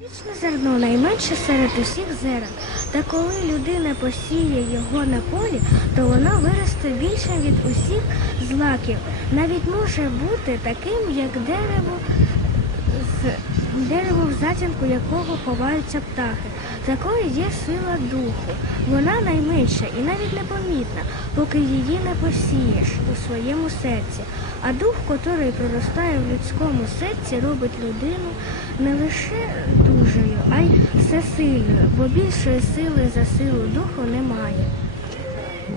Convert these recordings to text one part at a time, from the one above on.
Гречне зерно найменше серед усіх зерен. Та коли людина посіє його на полі, то воно виросте більше від усіх злаків. Навіть може бути таким, як дерево, з дерево, в затінку якого ховаються птахи. Такою є сила духу. Вона найменша і навіть непомітна, поки її не посієш у своєму серці. А дух, котрий проростає в людському серці, робить людину не лише дужою, а й всесильною, бо більшої сили за силу духу немає.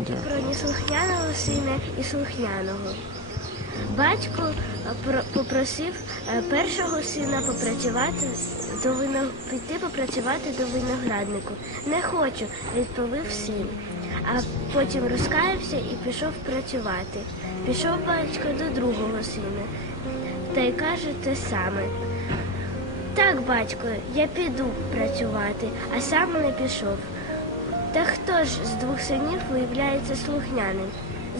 Про неслухняного сина і слухняного. Батько е, попросив е, першого сина попрацювати до вино... піти попрацювати до винограднику. Не хочу, відповів син. А потім розкаявся і пішов працювати. Пішов батько до другого сина та й каже те саме. Так, батько, я піду працювати, а сам не пішов. Та хто ж з двох синів виявляється слухняним?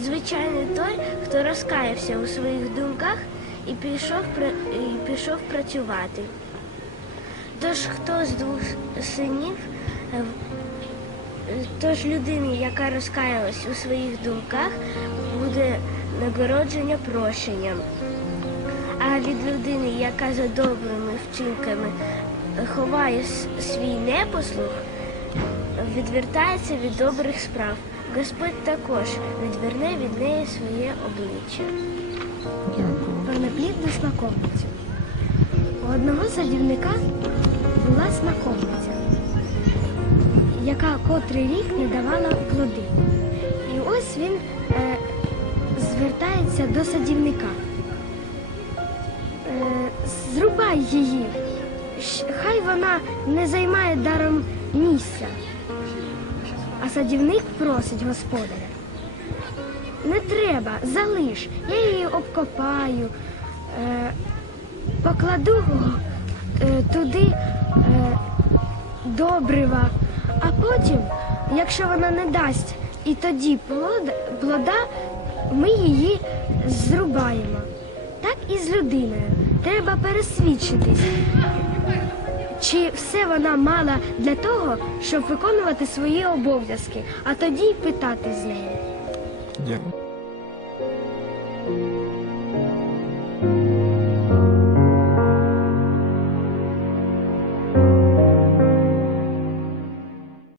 Звичайно, той, хто розкаявся у своїх думках і пішов, і пішов працювати. Тож хто з двох синів, е, тож людині, яка розкаялась у своїх думках, буде нагородження прощенням. А від людини, яка за добрими вчинками ховає свій непослух, відвертається від добрих справ. Господь також відверне від неї своє обличчя. Про неплідну смаковницю. У одного садівника була смаковниця, яка котрий рік не давала плоди. І ось він е, звертається до садівника. Е, зрубай її, хай вона не займає даром місця. Садівник просить господаря. Не треба, залиш, я її обкопаю, е, покладу е, туди е, добрива, а потім, якщо вона не дасть і тоді плода, плода, ми її зрубаємо. Так і з людиною. Треба пересвідчитись, чи все вона мала для того, щоб виконувати свої обов'язки, а тоді й питати з нею. Дякую.